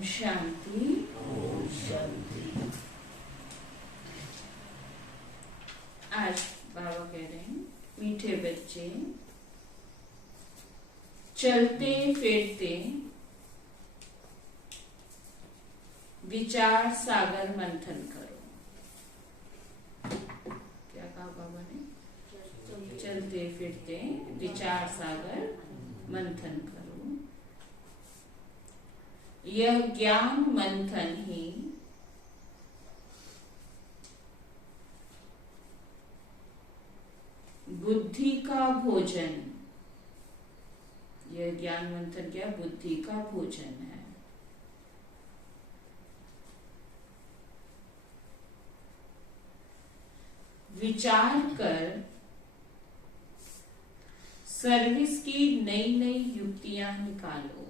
शांति। ओम शांति। आज बाबा कह रहे हैं, मीठे बच्चे चलते फिरते विचार सागर मंथन करो। क्या कहा बाबा ने? चलते फिरते विचार सागर मंथन करो। यह ज्ञान मंथन ही बुद्धि का भोजन, यह ज्ञान मंथन क्या? बुद्धि का भोजन है। विचार कर सर्विस की नई नई युक्तियां निकालो।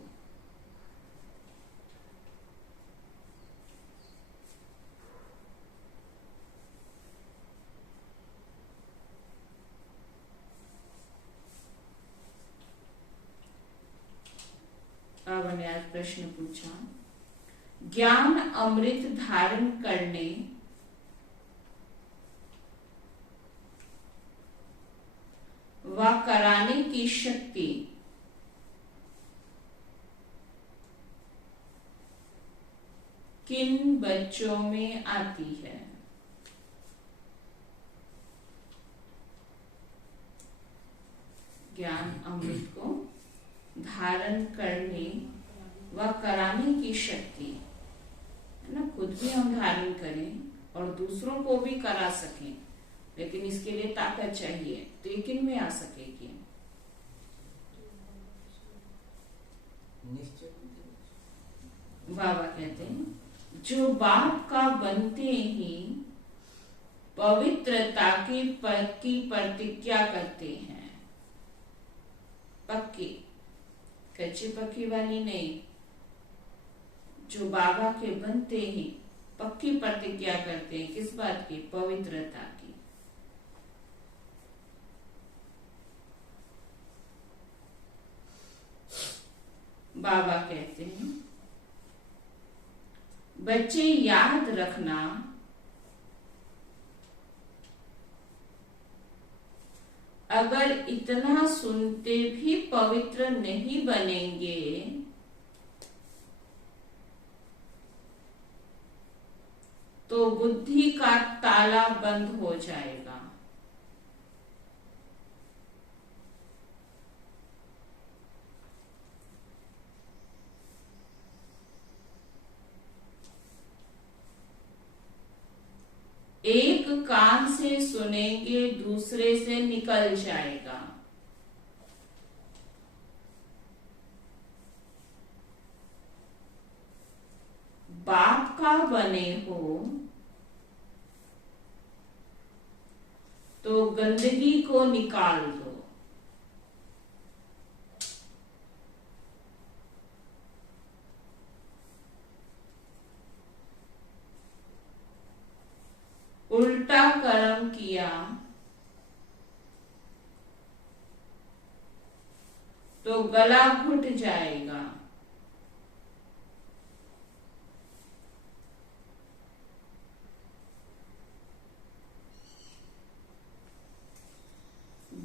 बाबा ने आज प्रश्न पूछा, ज्ञान अमृत धारण करने व कराने की शक्ति किन बच्चों में आती है? ज्ञान अमृत को धारण करने व कराने की शक्ति है ना, खुद भी हम धारण करें और दूसरों को भी करा सकें, लेकिन इसके लिए ताकत चाहिए। तो ये किन में आ सकेगी? बाबा कहते हैं, जो बाप का बनते ही पवित्रता की प्रतिज्ञा करते हैं। पक्की, कच्ची पक्की वाली नहीं, जो बाबा के बनते ही पक्की प्रतिज्ञा करते हैं। किस बात की? पवित्रता की। बाबा कहते हैं, बच्चे याद रखना, अगर इतना सुनते भी पवित्र नहीं बनेंगे तो बुद्धि का ताला बंद हो जाएगा। एक कान से सुनेंगे, दूसरे से निकल जाएगा। बाप का बने हो तो गंदगी को निकाल दो। उल्टा कर्म किया तो गला घुट जाएगा।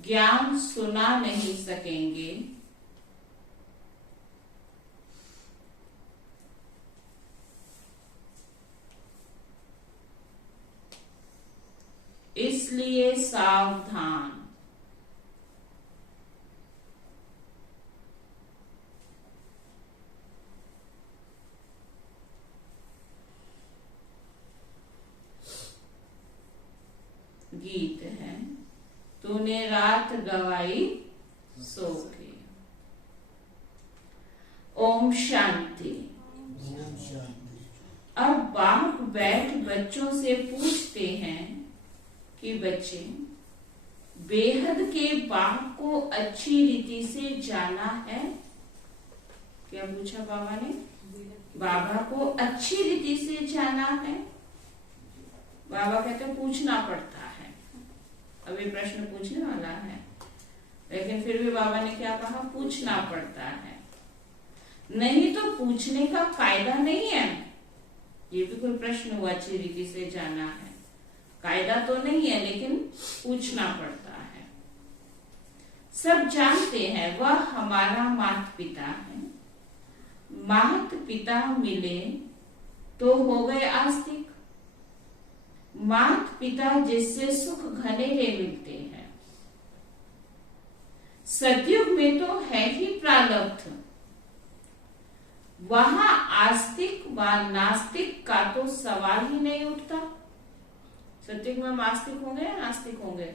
ज्ञान सुना नहीं सकेंगे, इसलिए सावधान। गीत है, तूने रात गवाई सो के। ओम शांति। ओम शांति। अब बाप बैठ बच्चों से पूछते हैं कि बच्चे, बेहद के बाप को अच्छी रीति से जाना है? क्या पूछा बाबा ने? बाबा को अच्छी रीति से जाना है? बाबा कहते पूछना पड़ता है। अभी प्रश्न पूछने वाला है, लेकिन फिर भी बाबा ने क्या कहा? पूछना पड़ता है। नहीं तो पूछने का कायदा नहीं है। ये भी कोई प्रश्न हुआ, अच्छी रीति से जाना है, कायदा तो नहीं है लेकिन पूछना पड़ता है। सब जानते हैं वह हमारा माता पिता है, माता पिता मिले तो हो गए आस्तिक, माता पिता जिससे सुख घनेरे मिलते हैं। सतयुग में तो है ही प्रारब्ध, वहां आस्तिक व नास्तिक का तो सवाल ही नहीं उठता। सतयुग में हम आस्तिक होंगे या नास्तिक होंगे?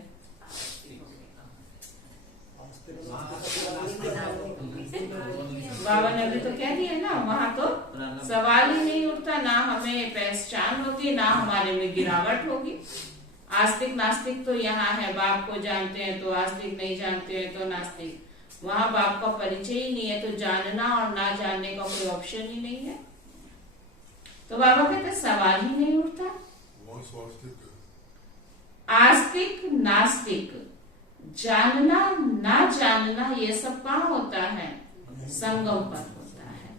बाबा ने अभी तो कह दिया ना, वहां तो सवाल ही नहीं उठता, ना हमें पहचान होगी ना हमारे में गिरावट होगी। आस्तिक नास्तिक तो यहाँ है, बाप को जानते हैं तो आस्तिक, नहीं जानते हैं तो नास्तिक। वहां बाप का परिचय ही नहीं है तो जानना और ना जानने का कोई ऑप्शन ही नहीं है। तो बाबा कहते सवाल ही नहीं उठता। आस्तिक नास्तिक, जानना ना जानना, ये सब कहाँ होता है? संगम पर होता है।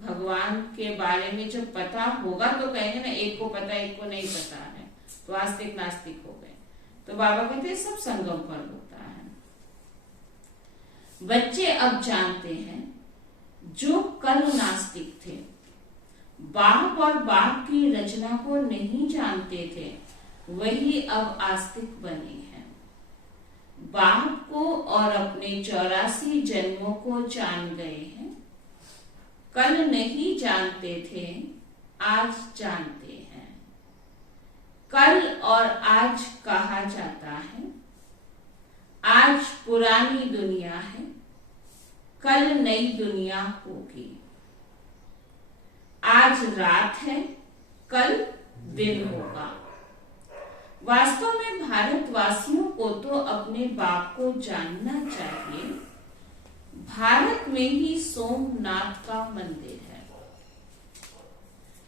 भगवान के बारे में जब पता होगा तो कहेंगे ना, एक को पता एक को नहीं पता है, तो आस्तिक नास्तिक हो गए। तो बाबा कहते हैं सब संगम पर होता है। बच्चे अब जानते हैं जो कल नास्तिक थे, बाप और बाप की रचना को नहीं जानते थे, वही अब आस्तिक बने हैं। बाप को और अपने 84 जन्मों को जान गए हैं। कल नहीं जानते थे, आज जानते हैं। कल और आज कहा जाता है, आज पुरानी दुनिया है, कल नई दुनिया होगी। आज रात है, कल दिन होगा। वास्तव में भारतवासियों को तो अपने बाप को जानना चाहिए। भारत में ही सोमनाथ का मंदिर है,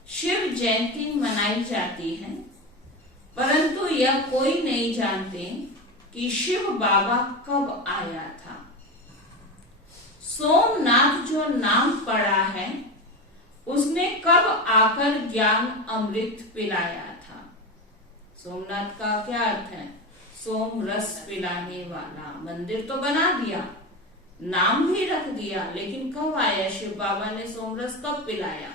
शिव जयंती मनाई जाती है, परंतु यह कोई नहीं जानते कि शिव बाबा कब आया था। सोमनाथ जो नाम पड़ा है, उसने कब आकर ज्ञान अमृत पिलाया था। सोमनाथ का क्या अर्थ है? सोम रस पिलाने वाला। मंदिर तो बना दिया, नाम भी रख दिया, लेकिन कब आया शिव बाबा ने सोम रस कब पिलाया,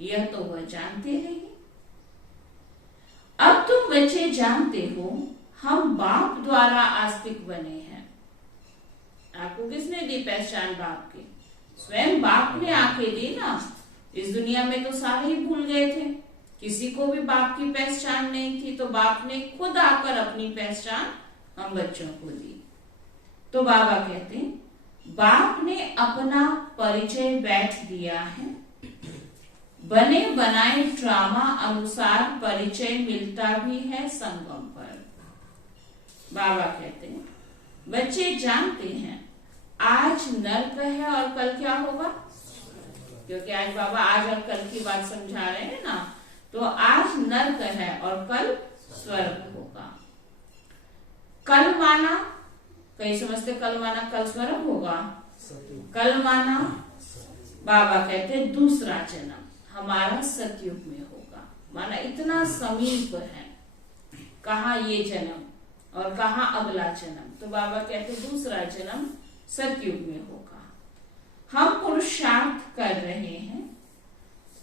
यह तो वह जानते नहीं। अब तुम बच्चे जानते हो हम बाप द्वारा आस्तिक बने हैं। आपको किसने दी पहचान बाप की? स्वयं बाप ने आके दी ना। इस दुनिया में तो सारे ही भूल गए थे, किसी को भी बाप की पहचान नहीं थी, तो बाप ने खुद आकर अपनी पहचान हम बच्चों को दी। तो बाबा कहते हैं बाप ने अपना परिचय बैठ दिया है। बने बनाए ड्रामा अनुसार परिचय मिलता भी है संगम पर। बाबा कहते हैं बच्चे जानते हैं आज नर्क है और कल क्या होगा, क्योंकि आज बाबा आज और कल की बात समझा रहे हैं ना, तो आज नर्क है और कल स्वर्ग होगा। कल माना, कई समझते कल माना कल स्वर्ग होगा, कल माना बाबा कहते दूसरा जन्म हमारा सतयुग में होगा। माना इतना समीप है, कहा ये जन्म और कहा अगला जन्म, तो बाबा कहते दूसरा जन्म सतयुग में होगा। हम पुरुषार्थ कर रहे हैं,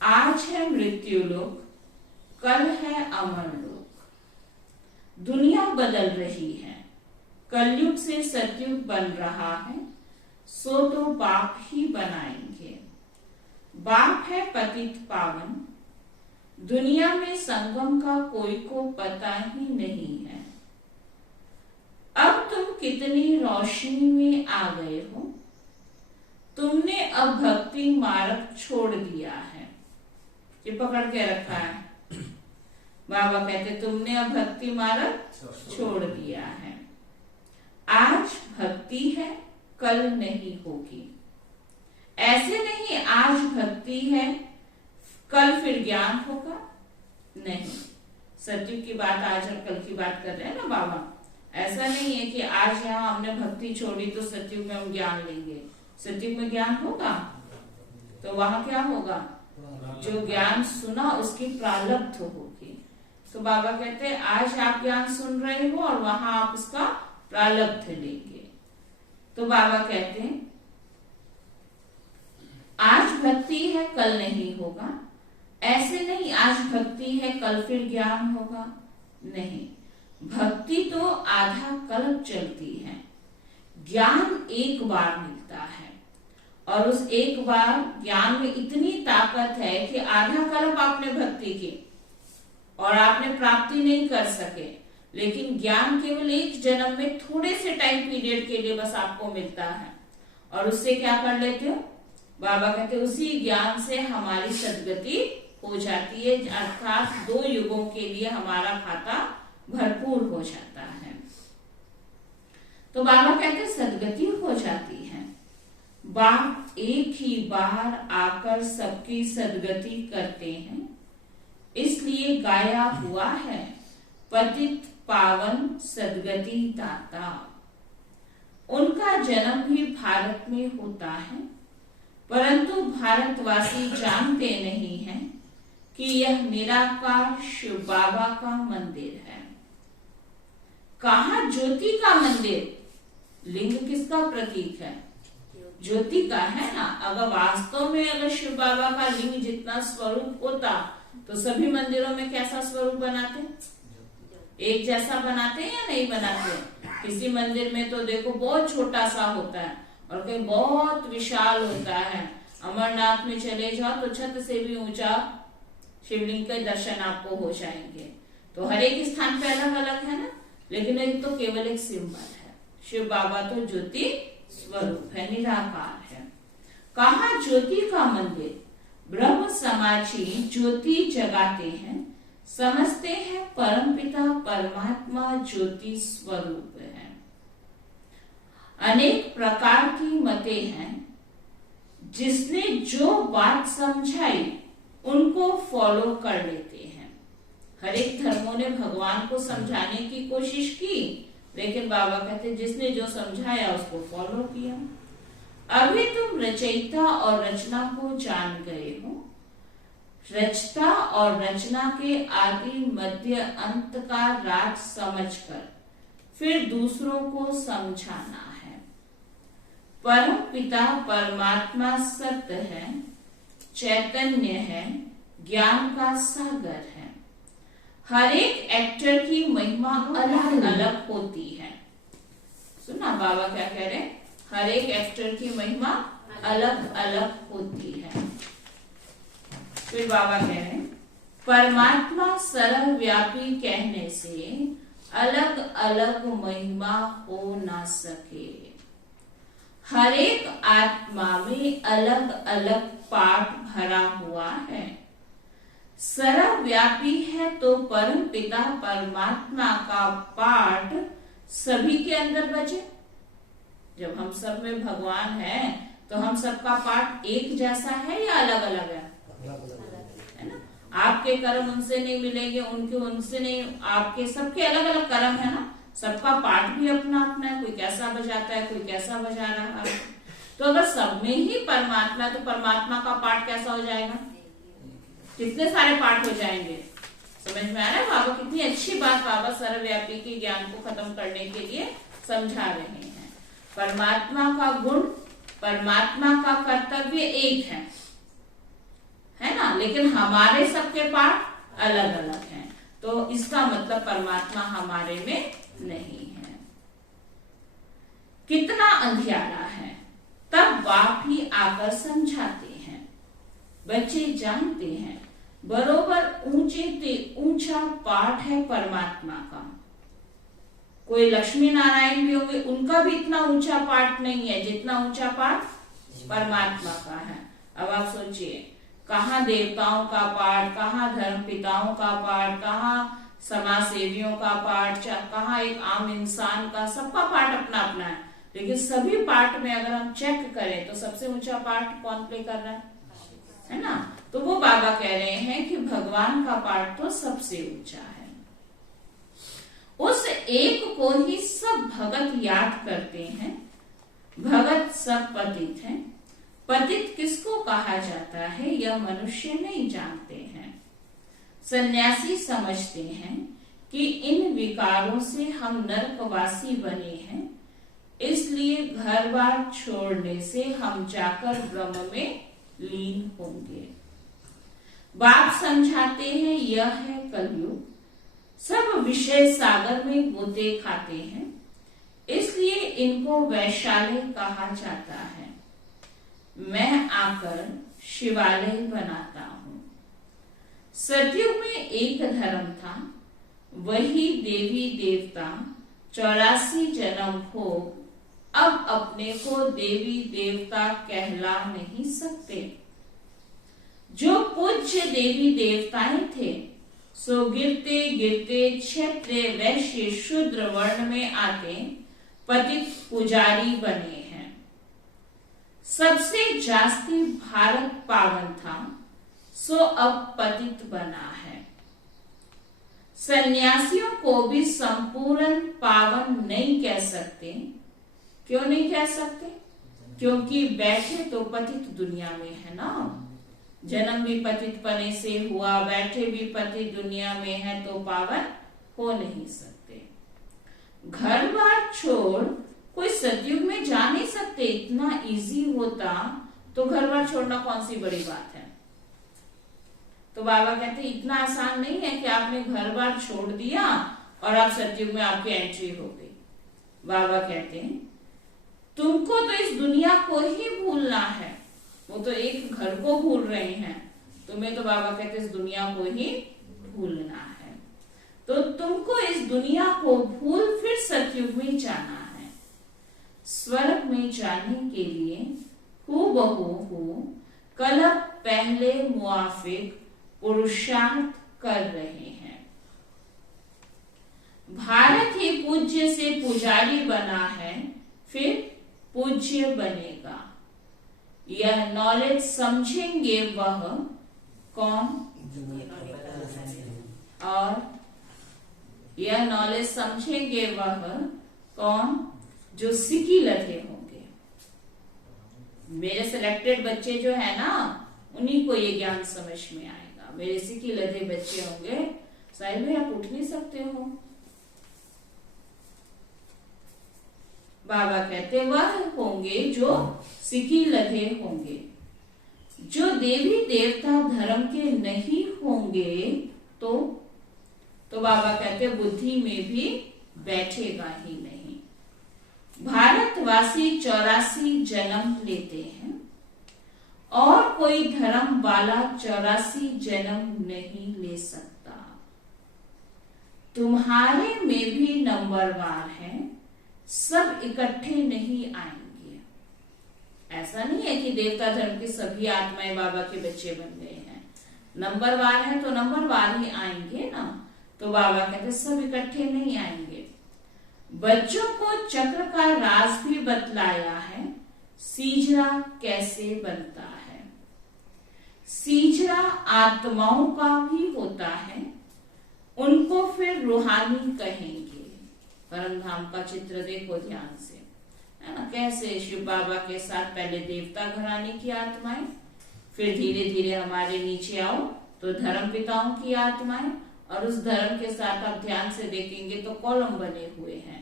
आज है मृत्यु लोक, कल है अमर लोक। दुनिया बदल रही है, कलयुग से सतयुग बन रहा है, सो तो बाप ही बनाएंगे। बाप है पतित पावन, दुनिया में संगम का कोई को पता ही नहीं है। अब तुम कितनी रोशनी में आ गए हो, तुमने अब भक्ति मार्ग छोड़ दिया है। ये पकड़ के रखा है बाबा कहते तुमने अब भक्ति मार्ग छोड़ दिया है। आज भक्ति है, कल नहीं होगी। ऐसे नहीं आज भक्ति है कल फिर ज्ञान होगा, नहीं। सतयुग की बात आज और कल की बात कर रहे हैं ना बाबा। ऐसा नहीं है कि आज यहाँ हमने भक्ति छोड़ी तो सतयुग में हम ज्ञान लेंगे। सतयुग में ज्ञान होगा, तो वहां क्या होगा, जो ज्ञान सुना उसकी प्रारब्ध होगी। तो बाबा कहते हैं आज आप ज्ञान सुन रहे हो और वहां आप उसका प्रारब्ध लेंगे। तो बाबा कहते हैं आज भक्ति है कल नहीं होगा, ऐसे नहीं आज भक्ति है कल फिर ज्ञान होगा, नहीं, भक्ति तो आधा कल्प चलती है, ज्ञान एक बार मिलता है और उस एक बार ज्ञान में इतनी ताकत है कि आधा कल्प आपने भक्ति की और आपने प्राप्ति नहीं कर सके, लेकिन ज्ञान केवल एक जन्म में थोड़े से टाइम पीरियड के लिए बस आपको मिलता है और उससे क्या कर लेते हो, बाबा कहते उसी ज्ञान से हमारी सद्गति हो जाती है, अर्थात 2 युगों के लिए हमारा खाता भरपूर हो जाता है। तो बाबा कहते सद्गति हो जाती है, बाप एक ही बार आकर सबकी सद्गति करते हैं, इसलिए गाया हुआ है पतित पावन सद्गति दाता। उनका जन्म भी भारत में होता है, परंतु भारतवासी जानते नहीं हैं कि यह निराकार शिव बाबा का मंदिर है। कहा ज्योति का मंदिर, लिंग किसका प्रतीक है, ज्योति का है ना। अगर वास्तव में अगर शिव बाबा का लिंग जितना स्वरूप होता तो सभी मंदिरों में कैसा स्वरूप बनाते, एक जैसा बनाते हैं या नहीं बनाते। किसी मंदिर में तो देखो बहुत छोटा सा होता है और कहीं बहुत विशाल होता है। अमरनाथ में चले जाओ तो छत से भी ऊंचा शिवलिंग के दर्शन आपको हो जाएंगे। तो हर एक स्थान पे अलग अलग है ना, लेकिन एक तो केवल एक सिंबल है। शिव बाबा तो ज्योति स्वरूप है, निराकार है। कहा ज्योति का मंदिर, ब्रह्म समाजी ज्योति जगाते हैं, समझते हैं परमपिता परमात्मा ज्योति स्वरूप है। अनेक प्रकार की मतें हैं, जिसने जो बात समझाई उनको फॉलो कर लेते हैं। हर एक धर्मों ने भगवान को समझाने की कोशिश की, लेकिन बाबा कहते जिसने जो समझाया उसको फॉलो किया। अभी तुम रचयिता और रचना को जान गए हो, रचता और रचना के आदि मध्य अंत का राज समझकर फिर दूसरों को समझाना है। परम पिता परमात्मा सत्य है, चैतन्य है, ज्ञान का सागर है। हर एक एक्टर की महिमा अलग अलग होती है। सुना बाबा क्या कह रहे, हर एक एक्टर की महिमा अलग अलग होती है। फिर बाबा कह रहे परमात्मा सर्वव्यापी कहने से अलग अलग महिमा हो ना सके। हर एक आत्मा में अलग अलग पाठ भरा हुआ है। सर्वव्यापी है तो परम पिता परमात्मा का पाठ सभी के अंदर बचे। जब हम सब में भगवान है तो हम सबका पाठ एक जैसा है या अलग अलग है ना। आपके कर्म उनसे नहीं मिलेंगे, उनके उनसे नहीं, आपके सबके अलग अलग कर्म है ना। सबका पाठ भी अपना अपना है, कोई कैसा बजाता है, कोई कैसा बजा रहा है। तो अगर सब में ही परमात्मा है तो परमात्मा का पाठ कैसा हो जाएगा, कितने सारे पाठ हो जाएंगे। समझ में आ रहा है बाबा, कितनी अच्छी बात बाबा सर्वव्यापी के ज्ञान को खत्म करने के लिए समझा रहे हैं। परमात्मा का गुण, परमात्मा का कर्तव्य एक है ना, लेकिन हमारे सबके पाठ अलग अलग हैं। तो इसका मतलब परमात्मा हमारे में नहीं है। कितना अंधियारा है, तब बाप ही आकर समझाते हैं। बच्चे जानते हैं बरोबर ऊंचे से ऊंचा पाठ है परमात्मा का। कोई लक्ष्मी नारायण भी होंगे, उनका भी इतना ऊंचा पाठ नहीं है जितना ऊंचा पाठ परमात्मा का है। अब आप सोचिए, कहाँ देवताओं का पाठ, कहाँ धर्म पिताओं का पाठ, कहाँ समाज सेवियों का पाठ, कहाँ एक आम इंसान का, सबका पाठ अपना अपना है। लेकिन सभी पाठ में अगर हम चेक करें तो सबसे ऊंचा पाठ कौन प्ले कर रहा है ना। तो वो बाबा कह रहे हैं कि भगवान का पाठ तो सबसे ऊंचा है। उस एक को ही सब भगत याद करते हैं। भगत सब पतित हैं, पतित किसको कहा जाता है यह मनुष्य नहीं जानते हैं। सन्यासी समझते हैं कि इन विकारों से हम नरकवासी बने हैं, इसलिए घर बार छोड़ने से हम जाकर ब्रह्म में लीन होंगे। बाप समझाते हैं यह है कलयुग, सब विषय सागर में गोते खाते हैं, इसलिए इनको वैशाली कहा जाता है। मैं आकर शिवालय बनाता हूँ। सतयुग में एक धर्म था, वही देवी देवता 84 जन्म भोग अब अपने को देवी देवता कहला नहीं सकते। जो पूज्य देवी देवताएं थे सो गिरते गिरते क्षत्रिय वैश्य शूद्र वर्ण में आते पतित पुजारी बने हैं। सबसे जास्ती भारत पावन था सो अब पतित बना है। सन्यासियों को भी संपूर्ण पावन नहीं कह सकते। क्यों नहीं कह सकते? क्योंकि बैठे तो पतित दुनिया में है ना। जन्म भी पतित पने से हुआ, बैठे भी पतित दुनिया में है, तो पावन हो नहीं सकते। घर बार छोड़ कोई सतयुग में जा नहीं सकते। इतना इजी होता तो घर बार छोड़ना कौन सी बड़ी बात है। तो बाबा कहते इतना आसान नहीं है कि आपने घर बार छोड़ दिया और आप सतयुग में आपकी एंट्री हो गई। बाबा कहते हैं तुमको तो इस दुनिया को ही भूलना है। वो तो एक घर को भूल रहे हैं, तुम्हें तो बाबा कहते इस दुनिया को ही भूलना है। तो तुमको इस दुनिया को भूल फिर सतयुग में जाना है। स्वर्ग में जाने के लिए हूबहू कल पहले मुआफिक पुरुषार्थ कर रहे हैं। भारत ही पूज्य से पुजारी बना है, फिर पूज्य बनेगा। यह नॉलेज समझेंगे वह कौन, और यह नॉलेज समझेंगे वह कौन जो सिकी लधे होंगे। मेरे सिलेक्टेड बच्चे जो है ना, उन्हीं को ये ज्ञान समझ में आएगा। मेरे सिकी लधे बच्चे होंगे, साहिल भाई आप उठ नहीं सकते हो। बाबा कहते वह होंगे जो सिकी लधे होंगे। जो देवी देवता धर्म के नहीं होंगे तो बाबा कहते बुद्धि में भी बैठेगा ही नहीं। भारतवासी 84 जन्म लेते हैं और कोई धर्म वाला 84 जन्म नहीं ले सकता। तुम्हारे में भी नंबरवार है, सब इकट्ठे नहीं आएंगे। ऐसा नहीं है कि देवता धर्म की सभी आत्माएं बाबा के बच्चे बन गए हैं। नंबरवार है तो नंबरवार ही आएंगे ना। तो बाबा कहते सब इकट्ठे नहीं आएंगे। बच्चों को चक्र का राज भी बतलाया है, सीजरा कैसे बनता है। सीजरा आत्माओं का भी होता है, उनको फिर रूहानी कहेंगे। परम धाम का चित्र देखो ध्यान से, है ना, कैसे शिव बाबा के साथ पहले देवता घराने की आत्माएं, फिर धीरे धीरे हमारे नीचे आओ तो धर्म पिताओं की आत्माएं, और उस धर्म के साथ आप ध्यान से देखेंगे तो कॉलम बने हुए हैं।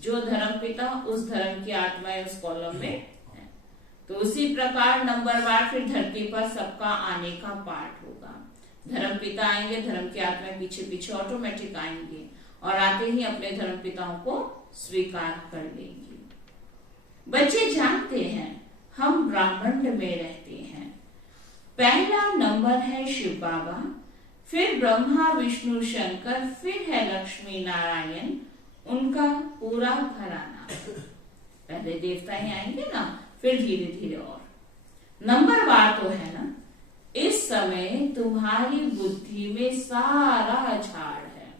जो धर्म पिता उस धर्म की आत्माएं उस कॉलम में है। तो उसी प्रकार नंबरवार फिर धरती पर सबका आने का पाठ होगा। धर्म पिता आएंगे, धर्म की आत्माएं पीछे पीछे ऑटोमेटिक आएंगे और आते ही अपने धर्म पिताओं को स्वीकार कर लेंगे। बच्चे जानते हैं हम ब्रह्मांड में रहते हैं। पहला नंबर है शिव बाबा, फिर ब्रह्मा विष्णु शंकर, फिर है लक्ष्मी नारायण, उनका पूरा घराना। पहले देवता ही आएंगे ना, फिर धीरे धीरे और नंबरवार तो है ना। इस समय तुम्हारी बुद्धि में सारा झाड़ है,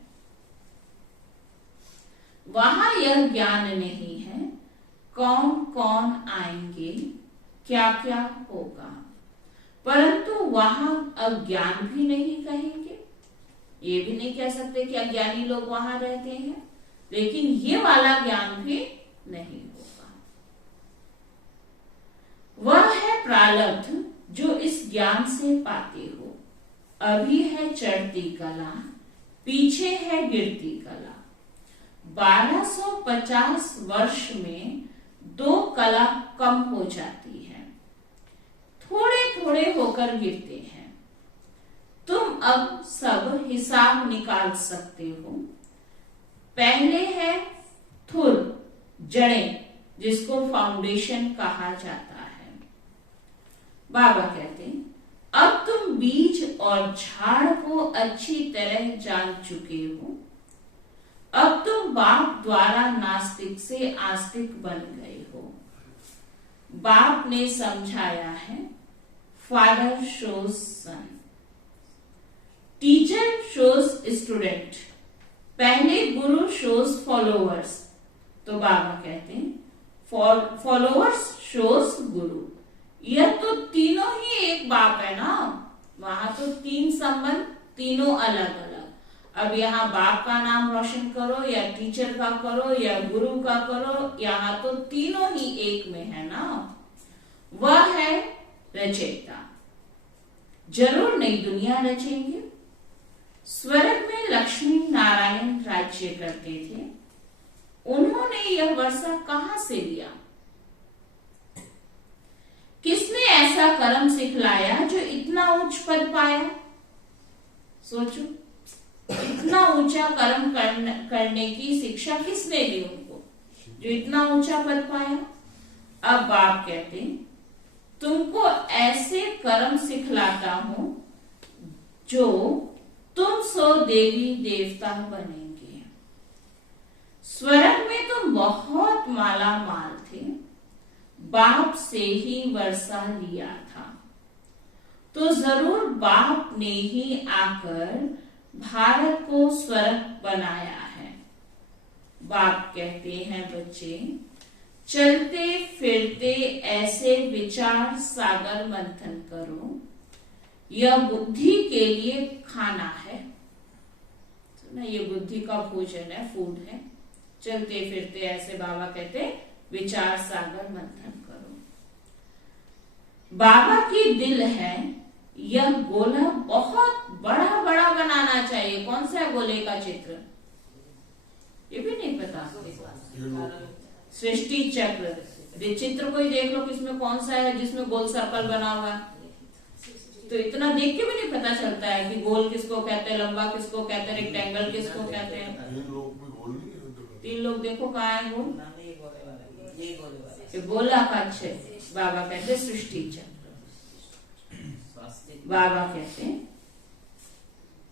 वहां यह ज्ञान नहीं है कौन कौन आएंगे, क्या क्या होगा। परंतु वहां अज्ञान भी नहीं कहेंगे। ये भी नहीं कह सकते कि अज्ञानी लोग वहां रहते हैं, लेकिन ये वाला ज्ञान भी नहीं होगा। वह है प्रारब्ध जो इस ज्ञान से पाते हो। अभी है चढ़ती कला, पीछे है गिरती कला। 1250 वर्ष में 2 कला कम हो जाती है, थोड़े थोड़े होकर गिरते हैं। तुम अब सब हिसाब निकाल सकते हो। पहले है थुर, जड़ें, जिसको फाउंडेशन कहा जाता है। बाबा कहते हैं, अब तुम बीज और झाड़ को अच्छी तरह जान चुके हो। अब तुम बाप द्वारा नास्तिक से आस्तिक बन गए हो। बाप ने समझाया है, फादर शोज सन, टीचर शोज स्टूडेंट, पहले गुरु शोज फॉलोअर्स। तो बाबा कहते हैं, फॉलोअर्स शोज गुरु। यह तो तीनों ही एक बाप है ना, वहां तो 3 संबंध, तीनों अलग अलग। अब यहाँ बाप का नाम रोशन करो या टीचर का करो या गुरु का करो, यहाँ तो तीनों ही एक में है ना। वह है रचयिता, जरूर नई दुनिया रचेंगे। स्वर्ग में लक्ष्मी नारायण राज्य करते थे। उन्होंने यह वर्षा कहां से लिया? किसने ऐसा कर्म सिखलाया जो इतना उच्च पद पाया? सोचो, इतना ऊंचा कर्म करने की शिक्षा किसने दी उनको, जो इतना ऊंचा पद पाया? अब बाप कहते हैं, तुमको ऐसे कर्म सिखलाता हूं जो तुम सो देवी देवता बनेंगे। स्वर्ग में तुम बहुत माला माल थे, बाप से ही वर्षा लिया था, तो जरूर बाप ने ही आकर भारत को स्वर्ग बनाया है। बाप कहते हैं, बच्चे चलते फिरते ऐसे विचार सागर मंथन करो, यह बुद्धि के लिए खाना है। तो ना, ये बुद्धि का भोजन है, फूड है। चलते फिरते ऐसे बाबा कहते विचार सागर मंथन करो। बाबा की दिल है, यह गोला बहुत बड़ा बड़ा बनाना चाहिए। कौन सा है गोले का चित्र? ये भी नहीं पता। सृष्टि चक्र चित्र कोई देख लो, किसमें कौन सा है जिसमें गोल सर्कल बना हुआ है। तो इतना देख के भी नहीं पता चलता है कि गोल किसको कहते हैं, लंबा किसको कहते हैं, रेक्टेंगल किसको कहते हैं। 3 लोग देखो कहाँ है गोल, ये गोला का क्षेत्र। बाबा कहते सृष्टि चक्र। बाबा कहते हैं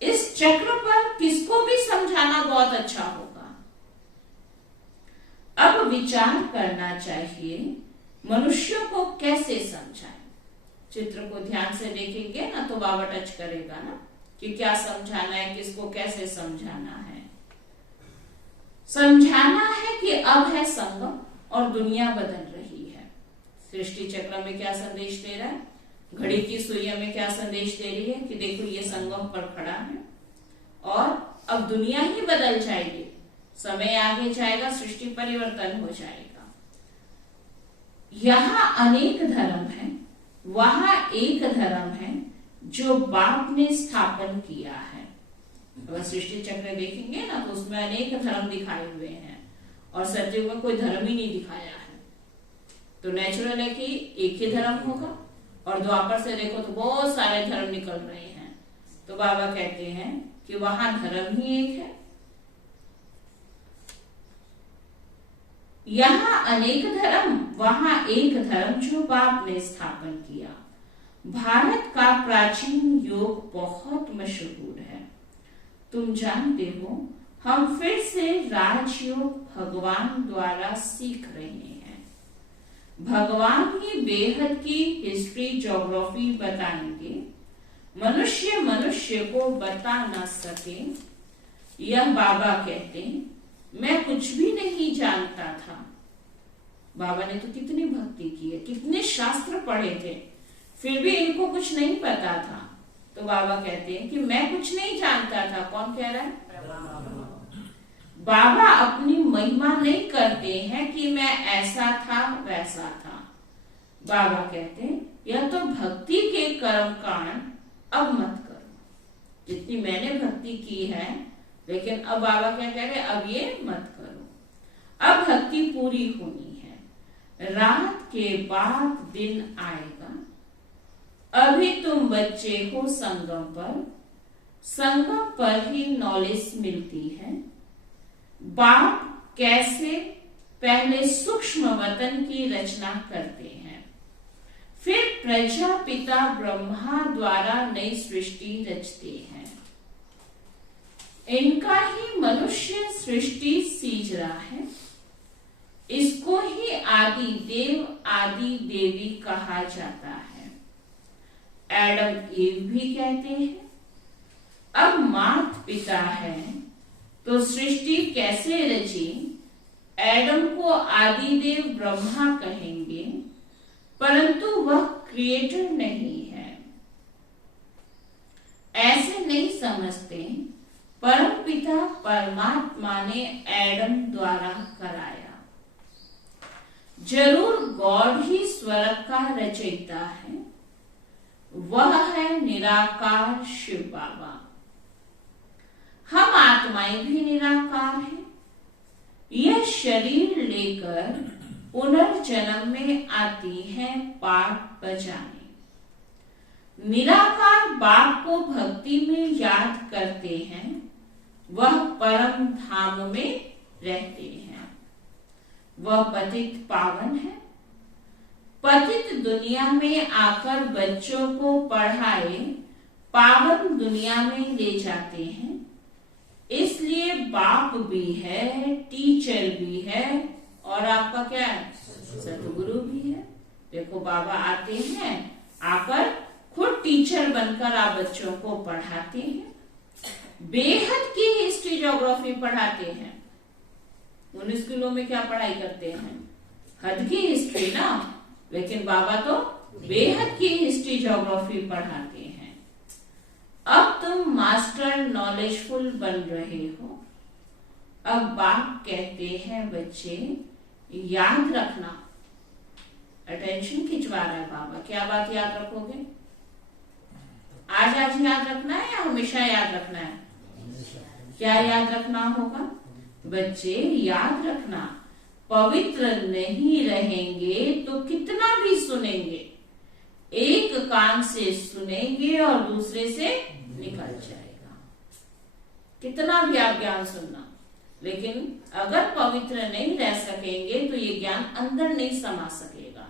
इस चक्र पर किसको भी समझाना बहुत अच्छा होगा। अब विचार करना चाहिए मनुष्यों को कैसे समझाएं। चित्र को ध्यान से देखेंगे ना तो बाबा टच करेगा ना कि क्या समझाना है, किसको कैसे समझाना है। समझाना है कि अब है संगम और दुनिया बदल रही है। सृष्टि चक्र में क्या संदेश दे रहा है, घड़ी की सुइया में क्या संदेश दे रही है कि देखो ये संगम पर खड़ा है और अब दुनिया ही बदल जाएगी, समय आगे जाएगा, सृष्टि परिवर्तन हो जाएगा। यहाँ अनेक धर्म है, वहां एक धर्म है जो बाप ने स्थापन किया है। अगर सृष्टि चक्र देखेंगे ना तो उसमें अनेक धर्म दिखाए हुए हैं और सत्युग में कोई धर्म ही नहीं दिखाया है। तो नेचुरल है कि एक ही धर्म होगा और द्वापर से देखो तो बहुत सारे धर्म निकल रहे हैं। तो बाबा कहते हैं कि वहां धर्म ही एक है, यहाँ अनेक धर्म, वहां एक धर्म जो बाप ने स्थापन किया। भारत का प्राचीन योग बहुत मशहूर है, तुम जानते हो। हम फिर से राजयोग भगवान द्वारा सीख रहे हैं। भगवान ही बेहद की हिस्ट्री ज्योग्राफी बताएंगे, मनुष्य को बता ना सके। यह बाबा कहते हैं, मैं कुछ भी नहीं जानता था। बाबा ने तो कितनी भक्ति की है, कितने शास्त्र पढ़े थे, फिर भी इनको कुछ नहीं पता था। तो बाबा कहते हैं कि मैं कुछ नहीं जानता था। कौन कह रहा है? बाबा अपनी महिमा नहीं करते हैं कि मैं ऐसा था वैसा था। बाबा कहते हैं यह तो भक्ति के कर्म कांड अब मत करो, जितनी मैंने भक्ति की है, लेकिन अब बाबा क्या कह रहे, अब ये मत करो। अब भक्ति पूरी होनी है, रात के बाद दिन आएगा। अभी तुम बच्चे हो संगम पर, संगम पर ही नॉलेज मिलती है। बाप कैसे पहले सूक्ष्म वतन की रचना करते हैं, फिर प्रजापिता ब्रह्मा द्वारा नई सृष्टि रचते हैं। इनका ही मनुष्य सृष्टि सींच रहा है। इसको ही आदि देव आदि देवी कहा जाता है। एडम ईव भी कहते हैं। अब मात पिता है तो सृष्टि कैसे रची, एडम को आदिदेव ब्रह्मा कहेंगे, परंतु वह क्रिएटर नहीं है। ऐसे नहीं समझते, परम पिता परमात्मा ने एडम द्वारा कराया। जरूर गॉड ही स्वर्ग का रचयिता है, वह है निराकार शिव बाबा। हम आत्माएं भी निराकार हैं। यह शरीर लेकर पुनर्जन्म में आती हैं पाठ बजाने। निराकार बाप को भक्ति में याद करते हैं, वह परम धाम में रहते हैं। वह पतित पावन है। पतित दुनिया में आकर बच्चों को पढ़ाए पावन दुनिया में ले जाते हैं। इसलिए बाप भी है, टीचर भी है, और आपका क्या है, सतगुरु भी है। देखो बाबा आते हैं, आकर खुद टीचर बनकर आप बच्चों को पढ़ाते हैं। बेहद की हिस्ट्री ज्योग्राफी पढ़ाते हैं। उन स्कूलों में क्या पढ़ाई करते हैं, हद की हिस्ट्री ना, लेकिन बाबा तो बेहद की हिस्ट्री ज्योग्राफी पढ़ाते हैं। अब तुम मास्टर नॉलेजफुल बन रहे हो। अब बाप कहते हैं बच्चे याद रखना। अटेंशन खिंचवा रहा है बाबा, क्या बात याद रखोगे? आज याद रखना है या हमेशा याद रखना है? क्या याद रखना होगा बच्चे? याद रखना, पवित्र नहीं रहेंगे तो कितना भी सुनेंगे, एक कान से सुनेंगे और दूसरे से निकल जाएगा। कितना भी आप ज्ञान सुनना, लेकिन अगर पवित्र नहीं रह सकेंगे तो ये ज्ञान अंदर नहीं समा सकेगा।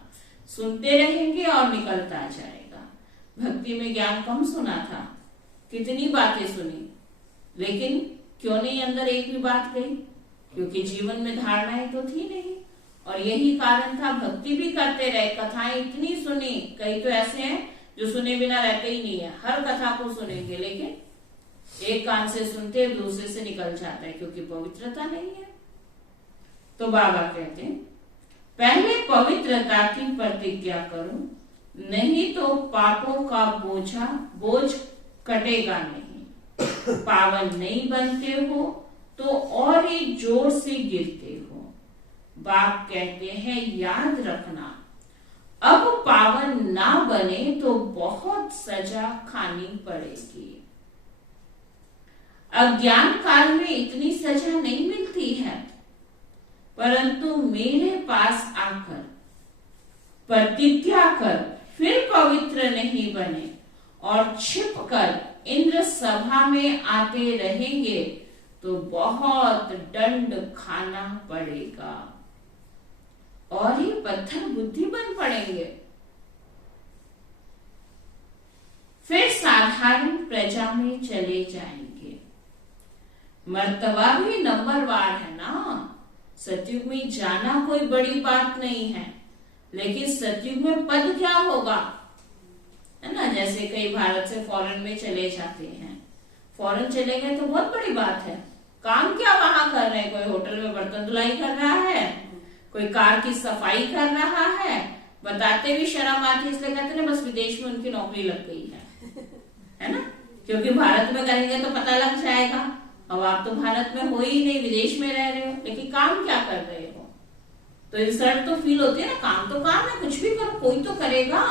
सुनते रहेंगे और निकलता जाएगा। भक्ति में ज्ञान कम सुना था, कितनी बातें सुनी, लेकिन क्यों नहीं अंदर एक भी बात गई? क्योंकि जीवन में धारणाएं तो थी नहीं। और यही कारण था, भक्ति भी करते रहे, कथाएं इतनी सुनी। कई तो ऐसे हैं जो सुने बिना रहते ही नहीं है, हर कथा को सुनेंगे, लेकिन एक कान से सुनते दूसरे से निकल जाता है, क्योंकि पवित्रता नहीं है। तो बाबा कहते हैं पहले पवित्रता की प्रतिज्ञा करो, नहीं तो पापों का बोझ कटेगा नहीं। पावन नहीं बनते हो तो और ही जोर से गिरते हो। बाप कहते हैं याद रखना, अब पावन ना बने तो बहुत सजा खानी पड़ेगी। अज्ञान काल में इतनी सजा नहीं मिलती है, परंतु मेरे पास आकर प्रतिज्ञा कर फिर पवित्र नहीं बने और छिपकर इंद्र सभा में आते रहेंगे तो बहुत दंड खाना पड़ेगा और ही पत्थर बुद्धि बन पड़ेंगे। फिर साधारण प्रजा में चले जाएंगे। मर्तबा भी नंबरवार है ना। सतयुग में जाना कोई बड़ी बात नहीं है, लेकिन सतयुग में पद क्या होगा, है ना। जैसे कई भारत से फॉरेन में चले जाते हैं, फॉरेन चले गए तो बहुत बड़ी बात है। काम क्या वहां कर रहे हैं? कोई होटल में बर्तन धुलाई कर रहा है, कोई कार की सफाई कर रहा है। बताते भी शर्म आती है, इसलिए कहते हैं बस विदेश में उनकी नौकरी लग गई है ना। क्योंकि भारत में करेंगे तो पता लग जाएगा। अब आप तो भारत में हो ही नहीं, विदेश में रह रहे हो, लेकिन काम क्या कर रहे हो? तो इंसल्ट तो फील होती है ना, काम तो काम है, कुछ भी करो कोई तो करेगा,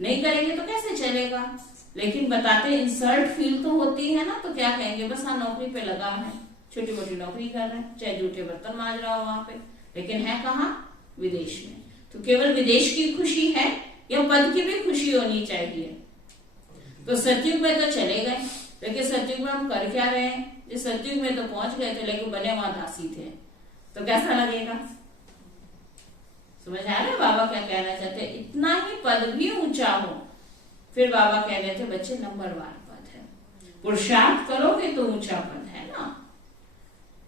नहीं करेंगे तो कैसे चलेगा। लेकिन बताते इंसल्ट फील तो होती है ना, तो क्या कहेंगे, बस हाँ नौकरी पे लगा है, छोटी मोटी नौकरी कर रहा है, चाहे जूठे बर्तन मांज रहा हो वहां पे, लेकिन है कहाँ, विदेश में। तो केवल विदेश की खुशी है या पद की भी खुशी होनी चाहिए। तो सतयुग में तो चले गए, लेकिन सतयुग में हम कर क्या रहे हैं, जिस सतयुग में तो पहुंच गए थे लेकिन बने वहां दासी थे, तो कैसा लगेगा। समझ आ रहा है बाबा क्या कहना चाहते हैं। इतना ही पद भी ऊंचा हो, फिर बाबा कह रहे थे बच्चे नंबरवार पद है, पुरुषार्थ करोगे तो ऊंचा पद है ना।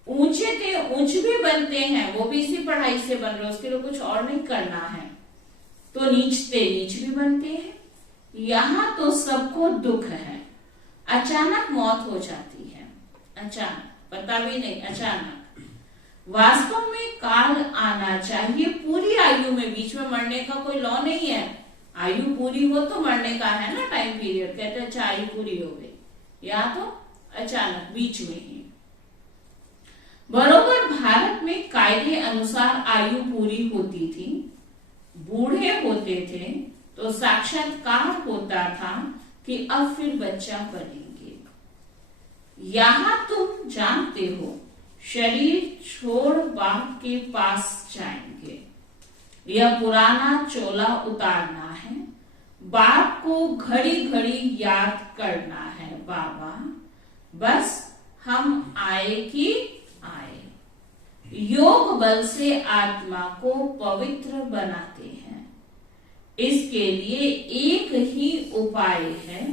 ऊंचे थे ऊंच भी बनते हैं, वो भी इसी पढ़ाई से बन रहे, उसके लिए कुछ और नहीं करना है। तो नीचते नीच भी बनते हैं। यहाँ तो सबको दुख है, अचानक मौत हो जाती है, अचानक, पता भी नहीं, अचानक। वास्तव में काल आना चाहिए पूरी आयु में, बीच में मरने का कोई लॉ नहीं है। आयु पूरी हो तो मरने का है ना टाइम पीरियड, कहते हैं अच्छा आयु पूरी हो गई, या तो अचानक बीच में ही। बरोबर भारत में कायदे अनुसार आयु पूरी होती थी, बूढ़े होते थे तो साक्षात्कार होता था कि अब फिर बच्चा बनेंगे। यहां तुम जानते हो शरीर छोड़ बाप के पास जाएंगे, यह पुराना चोला उतारना है, बाप को घड़ी घड़ी याद करना है, बाबा बस हम आए कि आए। योग बल से आत्मा को पवित्र बनाते हैं, इसके लिए एक ही उपाय है,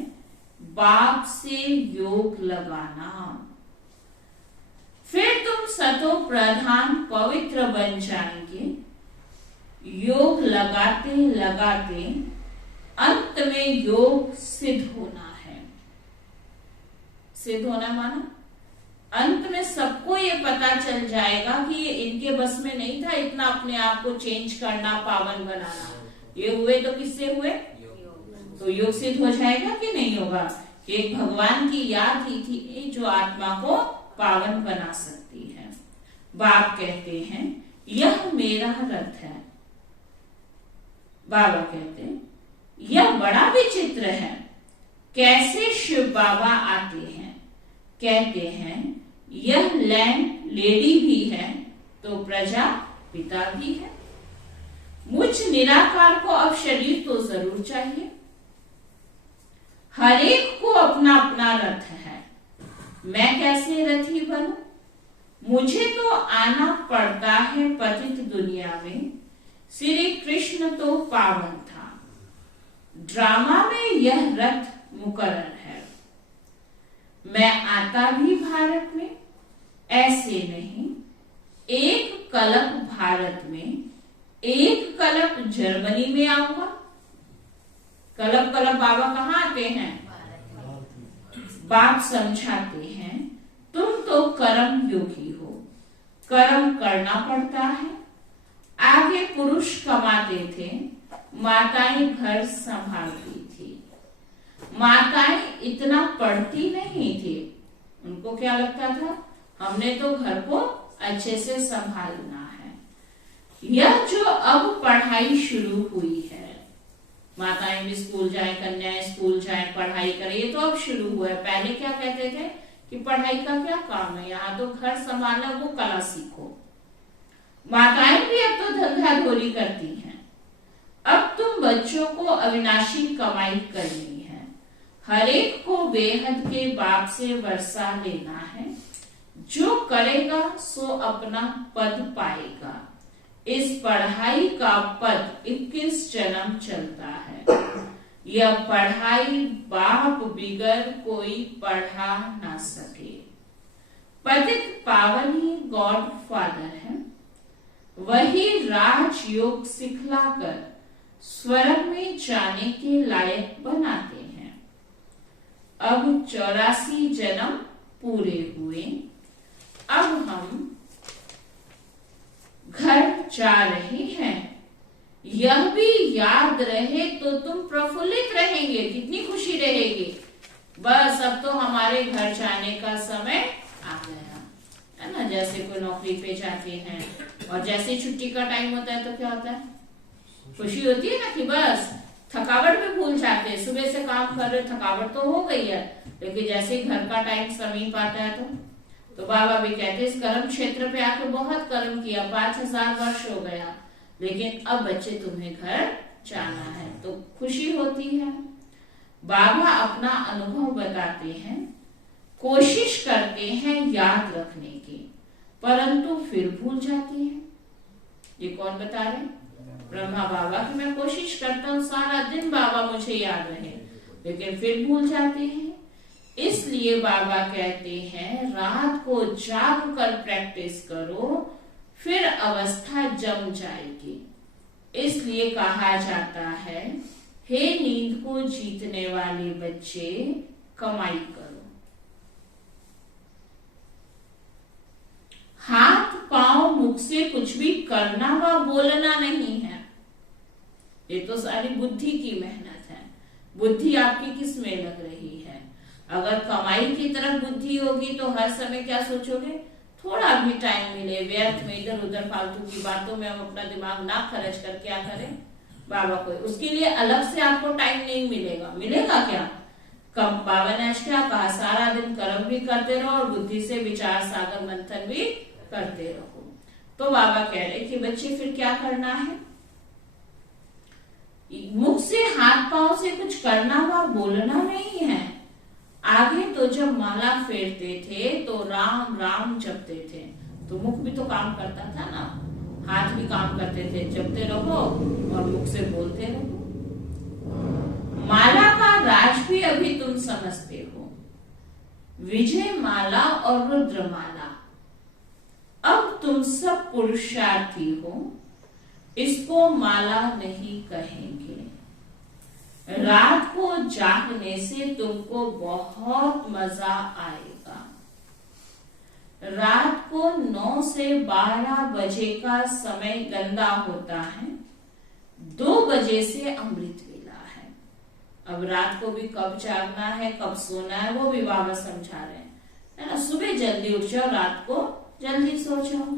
बाप से योग लगाना। फिर तुम सतो प्रधान पवित्र बन जाएंगे। योग लगाते लगाते अंत में योग सिद्ध होना है। सिद्ध होना माना अंत में सबको ये पता चल जाएगा कि ये इनके बस में नहीं था इतना अपने आप को चेंज करना, पावन बनाना। ये हुए तो किससे हुए, तो योग सिद्ध हो जाएगा कि नहीं होगा। एक भगवान की याद ही थी जो आत्मा को पावन बना सकती है। बाप कहते हैं यह मेरा रथ है, बाबा कहते हैं यह बड़ा विचित्र है, कैसे शिव बाबा आते हैं। कहते हैं यह लैंड लेडी भी है तो प्रजा पिता भी है। मुझ निराकार को अब शरीर तो जरूर चाहिए। हर एक को अपना अपना रथ है, मैं कैसे रथी बनूं। मुझे तो आना पड़ता है पतित दुनिया में, श्री कृष्ण तो पावन था, ड्रामा में यह रथ मुकर्रर है। मैं आता भी भारत में, ऐसे नहीं, एक कलप भारत में, एक कलप जर्मनी में आऊंगा। कलप कलप बाबा कहाँ आते हैं, बाप समझाते हैं तुम तो कर्म योगी हो, कर्म करना पड़ता है। आगे पुरुष कमाते थे, माताएं घर संभालती थी। माताएं इतना पढ़ती नहीं थी, उनको क्या लगता था हमने तो घर को अच्छे से संभालना है। यह जो अब पढ़ाई शुरू हुई है, माताएं भी स्कूल जाए, कन्याएं स्कूल जाए, पढ़ाई करें, ये तो अब शुरू हुआ है। पहले क्या कहते थे कि पढ़ाई का क्या काम है, यहाँ तो घर संभालना, वो कला सीखो। माताएं भी अब तो धंधा धोरी करती हैं। अब तुम बच्चों को अविनाशी कमाई करनी है, हर एक को बेहद के बाप से वर्षा लेना है। जो करेगा सो अपना पद पाएगा। इस पढ़ाई का पद 21 जन्म चलता है। यह पढ़ाई बाप बिगर कोई पढ़ा ना सके। पतित पावन ही गॉड फादर है, वही राजयोग सिखलाकर स्वर्ग में जाने के लायक बनाते हैं। अब 84 जन्म पूरे हुए, अब हम घर जा रहे हैं। यह भी याद रहे तो तुम प्रफुल्लित रहेंगे, कितनी खुशी रहेगी। बस अब तो हमारे घर जाने का समय आ गया है ना। जैसे कोई नौकरी पे जाते हैं और जैसे ही छुट्टी का टाइम होता है तो क्या होता है, खुशी होती है ना कि बस थकावट भी भूल जाते हैं। सुबह से काम कर रहे, थकावट तो हो गई है, लेकिन जैसे ही घर का टाइम समीप आता है तो बाबा भी कहते इस कर्म क्षेत्र पे आके बहुत कर्म किया, 5000 वर्ष हो गया, लेकिन अब बच्चे तुम्हें घर जाना है, तो खुशी होती है। बाबा अपना अनुभव बताते हैं, कोशिश करते हैं याद रखने की, परंतु फिर भूल जाते हैं। ये कौन बता रहे? ब्रह्मा बाबा कि मैं कोशिश करता हूँ सारा दिन बाबा मुझे याद रहे, लेकिन फिर भूल जाते हैं। इसलिए बाबा कहते हैं रात को जाग कर प्रैक्टिस करो, फिर अवस्था जम जाएगी। इसलिए कहा जाता है, हे नींद को जीतने वाले बच्चे कमाई करो। हाथ पांव मुख से कुछ भी करना व बोलना नहीं है। ये तो सारी बुद्धि की मेहनत है। बुद्धि आपकी किस में लग रही है? अगर कमाई की तरफ बुद्धि होगी तो हर समय क्या सोचोगे, थोड़ा भी टाइम मिले व्यर्थ में इधर उधर फालतू की बातों में हम अपना दिमाग ना खर्च कर क्या करें बाबा को, उसके लिए अलग से आपको टाइम नहीं मिलेगा। मिलेगा क्या? कम। बाबा ने आज क्या कहा, सारा दिन कर्म भी करते रहो और बुद्धि से विचार सागर मंथन भी करते रहो। तो बाबा कह रहे कि बच्चे फिर क्या करना है, मुख से हाथ पांव से कुछ करना व बोलना नहीं है। आगे तो जब माला फेरते थे तो राम राम जपते थे, तो मुख भी तो काम करता था ना, हाथ भी काम करते थे, जपते रहो और मुख से बोलते रहो। माला का राज भी अभी तुम समझते हो, विजय माला और रुद्र माला। अब तुम सब पुरुषार्थी हो, इसको माला नहीं कहेंगे। रात को जागने से तुमको बहुत मजा आएगा। रात को 9 से 12 बजे का समय गंदा होता है, 2 बजे से अमृत वेला है। अब रात को भी कब जागना है कब सोना है वो भी बाबा समझा रहे हैं, है ना। सुबह जल्दी उठ जाओ, रात को जल्दी सो जाओ।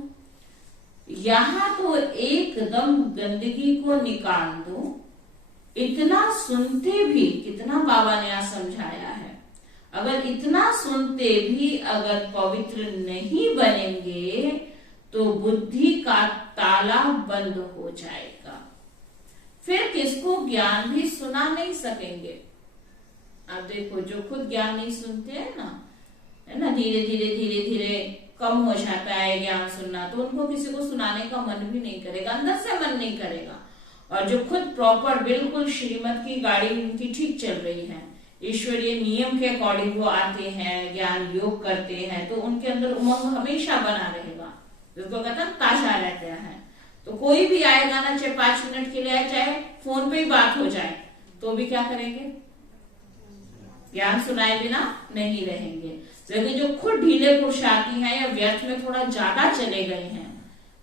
यहां तो एकदम गंदगी को निकाल दो। इतना सुनते भी, कितना बाबा ने आज समझाया है, अगर इतना सुनते भी अगर पवित्र नहीं बनेंगे तो बुद्धि का ताला बंद हो जाएगा, फिर किसको ज्ञान भी सुना नहीं सकेंगे। आप देखो जो खुद ज्ञान नहीं सुनते हैं ना, है ना, धीरे धीरे कम हो जाता है ज्ञान सुनना, तो उनको किसी को सुनाने का मन भी नहीं करेगा, अंदर से मन नहीं करेगा। और जो खुद प्रॉपर बिल्कुल श्रीमत की गाड़ी उनकी ठीक चल रही है, ईश्वरीय नियम के अकॉर्डिंग वो आते हैं, ज्ञान योग करते हैं, तो उनके अंदर उमंग हमेशा बना रहेगा, जिसको कहते हैं ताजा रहते हैं। तो कोई भी आएगा ना, चाहे 5 मिनट के लिए आए, चाहे फोन पे ही बात हो जाए, तो भी क्या करेंगे, ज्ञान सुनाए बिना नहीं रहेंगे। लेकिन जो खुद ढीले पुरुषार्थी हैं या व्यर्थ में थोड़ा ज्यादा चले गए हैं,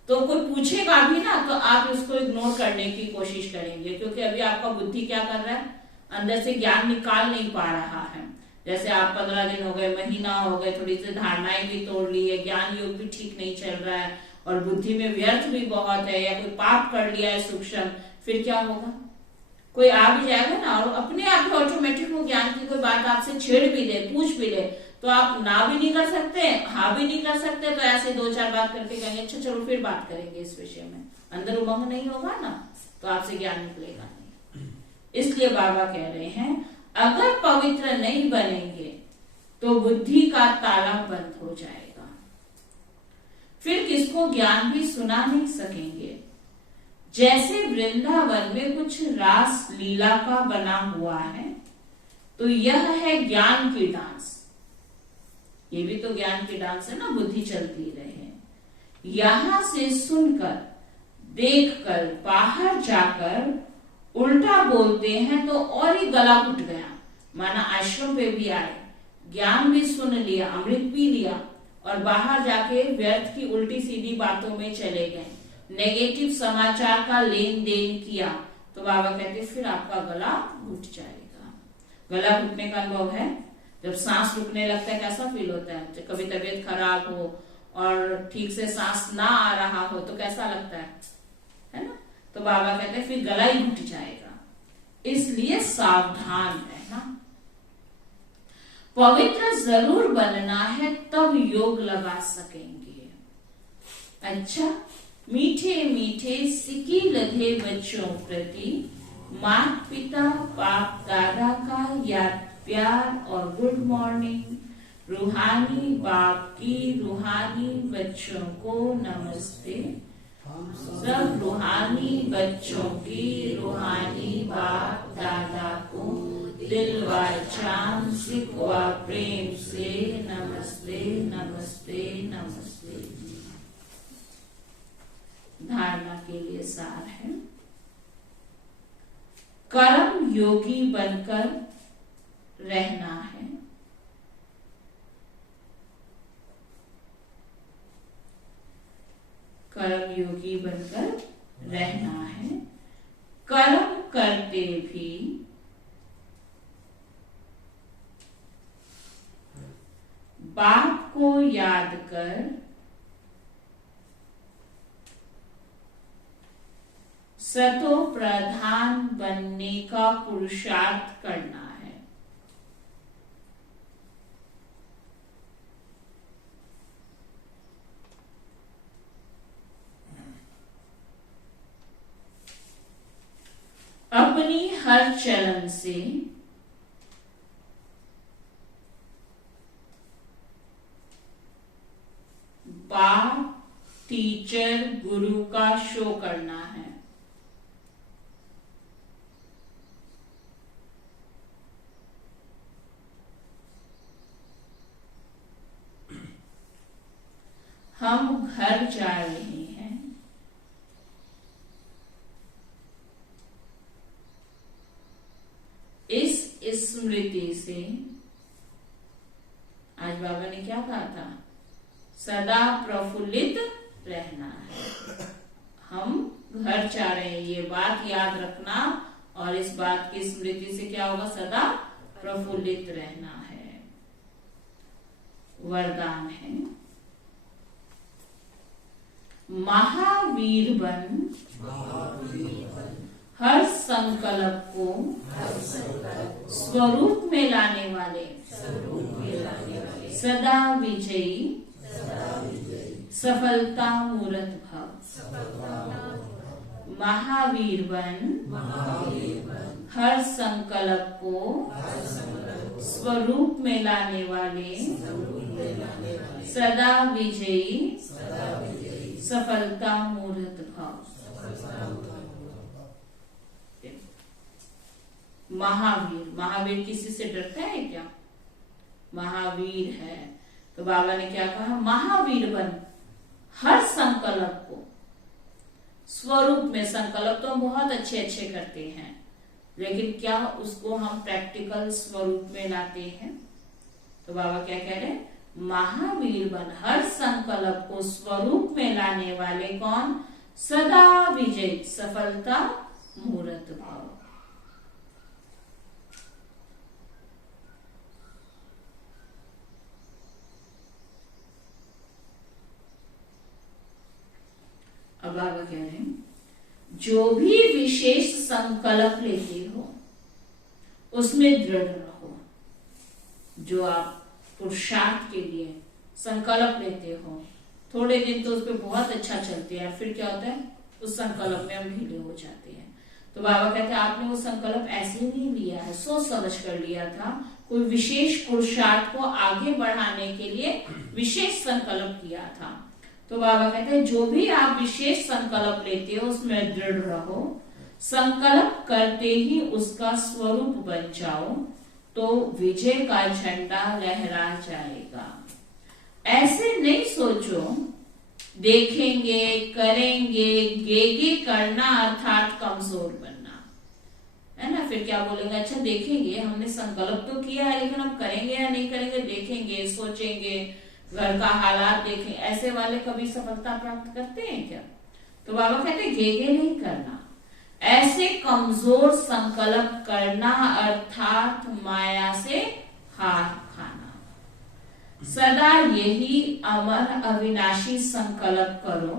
तो कोई पूछेगा भी ना तो आप उसको इग्नोर करने की कोशिश करेंगे, क्योंकि अभी आपका बुद्धि क्या कर रहा है, अंदर से ज्ञान निकाल नहीं पा रहा है। जैसे आप 15 दिन हो गए, महीना हो गए, थोड़ी सी धारणाएं भी तोड़ ली है, ज्ञान योग भी ठीक नहीं चल रहा है और बुद्धि में व्यर्थ भी बहुत है, या कोई पाप कर लिया है सूक्ष्म, फिर क्या होगा, कोई आ भी जाएगा ना और अपने आप ही ऑटोमेटिक वो ज्ञान की कोई बात आपसे छेड़ भी ले, पूछ भी ले, तो आप ना भी नहीं कर सकते, हाँ भी नहीं कर सकते, तो ऐसे 2-4 बात करके कहेंगे अच्छा चलो फिर बात करेंगे इस विषय में, अंदर उमंग नहीं होगा ना, तो आपसे ज्ञान निकलेगा नहीं। इसलिए बाबा कह रहे हैं अगर पवित्र नहीं बनेंगे तो बुद्धि का ताला बंद हो जाएगा, फिर किसको ज्ञान भी सुना नहीं सकेंगे। जैसे वृंदावन में कुछ रास लीला का बना हुआ है, तो यह है ज्ञान की डांस। ये भी तो ज्ञान की डांस है ना, बुद्धि चलती रहे। यहां से सुनकर देखकर बाहर जाकर उल्टा बोलते हैं तो और ही गला घुट गया, माना आश्रम पे भी आए, ज्ञान भी सुन लिया, अमृत भी लिया और बाहर जाके व्यर्थ की उल्टी सीधी बातों में चले गए, नेगेटिव समाचार का लेन देन किया, तो बाबा कहते फिर आपका गला घुट जाएगा। गला घुटने का अनुभव है, जब सांस रुकने लगता है कैसा फील होता है, कभी तबीयत खराब हो और ठीक से सांस ना आ रहा हो तो कैसा लगता है ना। तो बाबा कहते हैं फिर गला ही घुट जाएगा, इसलिए सावधान रहना। पवित्र जरूर बनना है तब योग लगा सकेंगे। अच्छा, मीठे मीठे सिकी लधे बच्चों प्रति माता पिता बाप दादा का याद प्यार और गुड मॉर्निंग। रूहानी बाप की रूहानी बच्चों को नमस्ते। सब रूहानी बच्चों की रूहानी बाप दादा को दिल व जान सिक व प्रेम से नमस्ते नमस्ते नमस्ते। धारणा के लिए सार है, कर्म योगी बनकर रहना है। कर्म योगी बनकर रहना है। कर्म करते भी बाप को याद कर सतो प्रधान बनने का पुरुषार्थ करना है। अपनी हर चलन से बाप टीचर गुरु का शो करना है। हम घर जा रहे हैं, इस स्मृति से। आज बाबा ने क्या कहा था, सदा प्रफुल्लित रहना है। हम घर जा रहे हैं, ये बात याद रखना और इस बात की स्मृति से क्या होगा, सदा प्रफुल्लित रहना है। वरदान है, महावीर बन हर संकल्प को स्वरूप में लाने वाले सदा विजयी सफलता मूर्त भव। महावीर बन हर संकल्प को स्वरूप में लाने वाले सदा विजयी सफलता मूर्त भव। महावीर, महावीर किसी से डरता है क्या? महावीर है तो बाबा ने क्या कहा, महावीर बन हर संकल्प को स्वरूप में। संकल्प तो हम बहुत अच्छे अच्छे करते हैं, लेकिन क्या उसको हम प्रैक्टिकल स्वरूप में लाते हैं? तो बाबा क्या कह रहे हैं, महावीर बन हर संकल्प को स्वरूप में लाने वाले कौन, सदा विजय सफलता मूर्त भाव। अब बाबा कह रहे हैं, जो भी विशेष संकल्प लेते हो उसमें दृढ़ रहो। जो आप पुरुषार्थ के लिए संकल्प लेते हो, थोड़े दिन तो उस पर बहुत अच्छा चलते हैं, फिर क्या होता है, उस संकल्प में हम ढीले हो जाते हैं। तो बाबा कहते हैं आपने वो संकल्प ऐसे नहीं लिया है, सोच समझ कर लिया था। कोई विशेष पुरुषार्थ को आगे बढ़ाने के लिए विशेष संकल्प किया था। तो बाबा कहते हैं जो भी आप विशेष संकल्प लेते हो उसमें दृढ़ रहो। संकल्प करते ही उसका स्वरूप बन जाओ तो विजय का झंडा लहरा जाएगा। ऐसे नहीं सोचो देखेंगे करेंगे गेगे करना अर्थात कमजोर बनना, है ना। फिर क्या बोलेंगे, अच्छा देखेंगे, हमने संकल्प तो किया है लेकिन हम करेंगे या नहीं करेंगे, देखेंगे सोचेंगे, घर का हालात देखें। ऐसे वाले कभी सफलता प्राप्त करते हैं क्या? तो बाबा कहते हैं गेगे नहीं करना, ऐसे कमजोर संकल्प करना अर्थात माया से हार खाना। सदा यही अमर अविनाशी संकल्प करो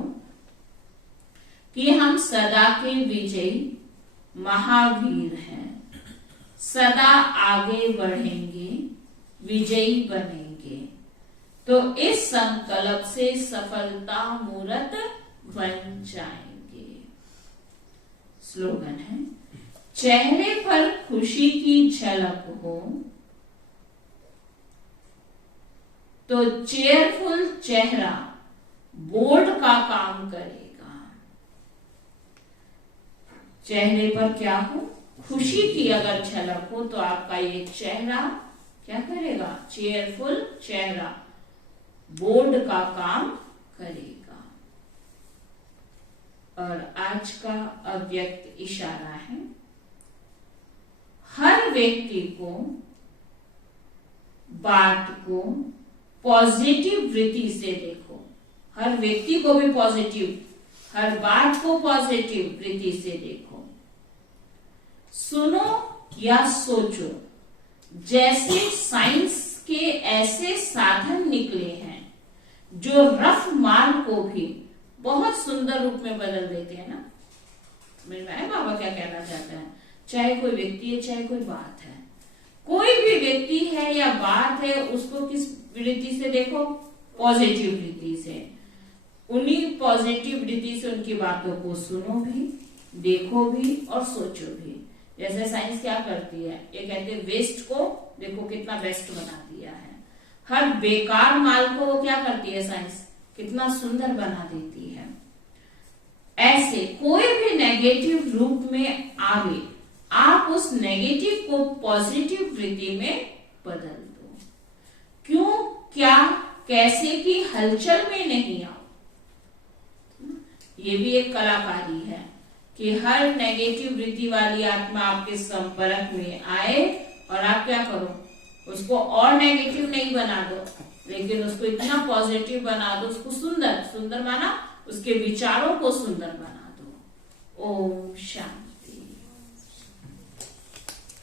कि हम सदा के विजयी महावीर हैं। सदा आगे बढ़ेंगे, विजयी बनेंगे। तो इस संकल्प से सफलता मूर्त बन जाएंगे। स्लोगन है, चेहरे पर खुशी की झलक हो तो चेयरफुल चेहरा बोर्ड का काम करेगा। चेहरे पर क्या हो, खुशी की अगर झलक हो तो आपका ये चेहरा क्या करेगा, चेयरफुल चेहरा बोर्ड का काम करेगा। और आज का अव्यक्त इशारा है, हर व्यक्ति को बात को पॉजिटिव वृत्ति से देखो। हर व्यक्ति को भी पॉजिटिव, हर बात को पॉजिटिव वृत्ति से देखो। सुनो या सोचो, जैसे साइंस के ऐसे साधन निकले हैं जो रफ माल को भी बहुत सुंदर रूप में बदल देते हैं ना। मेरे भाई बाबा क्या कहना चाहते हैं, चाहे कोई व्यक्ति है चाहे कोई बात है, कोई भी व्यक्ति है या बात है, उसको किस वृत्ति से देखो, पॉजिटिव वृत्ति से। उन्हीं पॉजिटिव वृत्ति से उनकी बातों को सुनो भी, देखो भी और सोचो भी। जैसे साइंस क्या करती है, ये कहते हैं वेस्ट को देखो कितना बेस्ट बना दिया है। हर बेकार माल को वो क्या करती है साइंस, कितना सुंदर बना देती है। ऐसे कोई भी नेगेटिव रूप में आवे, आप उस नेगेटिव को पॉजिटिव वृत्ति में बदल दो। क्यों, क्या, कैसे की हलचल में नहीं आओ। ये भी एक कलाकारी है कि हर नेगेटिव वृत्ति वाली आत्मा आपके संपर्क में आए और आप क्या करो, उसको और नेगेटिव नहीं बना दो, लेकिन उसको इतना पॉजिटिव बना दो, उसको सुंदर, सुंदर माना उसके विचारों को सुंदर बना दो। ओम शांति।